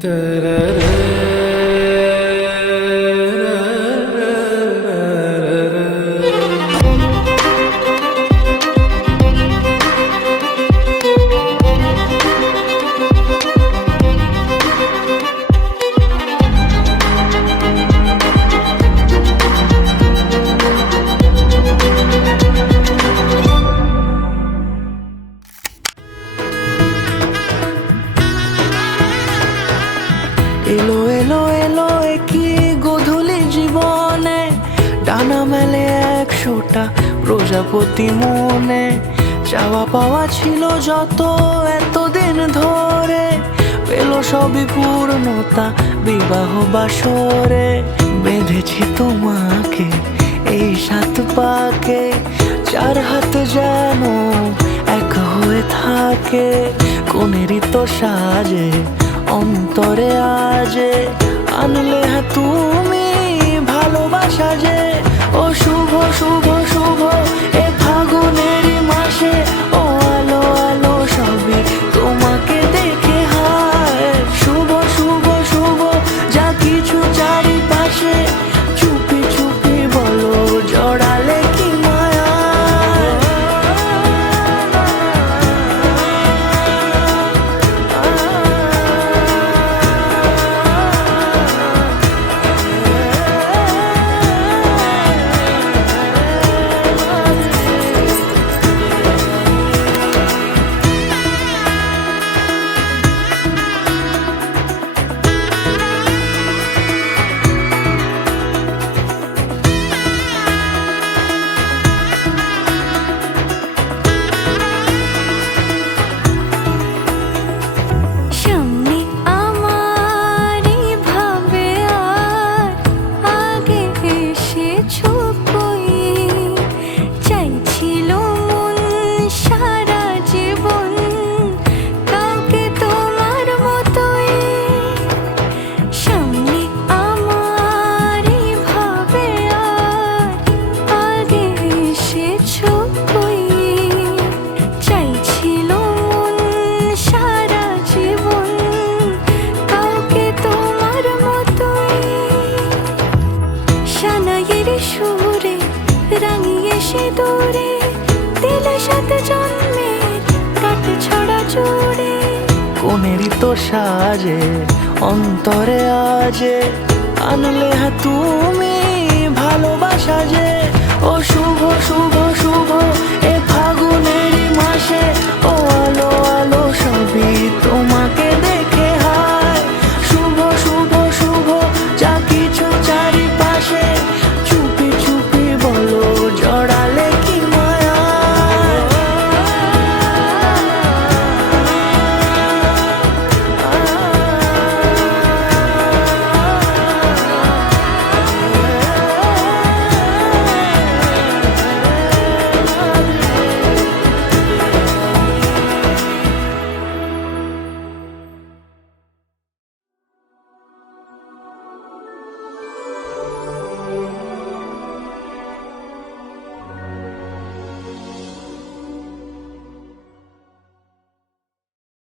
এলো এলো এলো কি গোধূলি জীবনে, ডানা মেলে 100টা প্রজাপতি মনে। চাওয়া পাওয়া ছিল যত এতদিন ধরে, পেল সবই পূর্ণতা বিবাহ বাসরে। বেঁধেছি তোমাকে এই 7 পাকে, 4 হাত যেন এক হয়ে থাকে। কোনেরই তো সাজে অন্তরে আজে, আনলে হ্যাঁ তুমি ভালোবাসা যে। ও শুভ শুভ শুভ এ ফাগুনেরই মাসে, ও আলো আলো সবই তোমাকে দেখে হায়। শুভ শুভ শুভ যা কিছু চারিপাশে, চুপি চুপি বলো জড়ালে কি মায়া। সুরে রাঙিয়ে সে দূরে, দিলে 7 জন্মের কাট ছড়া জুড়ে। কোনেরই তো সাজে অন্তরে আজে, আনলে হ্যাঁ তুমি ভালোবাসা যে। ও শুভ শুভ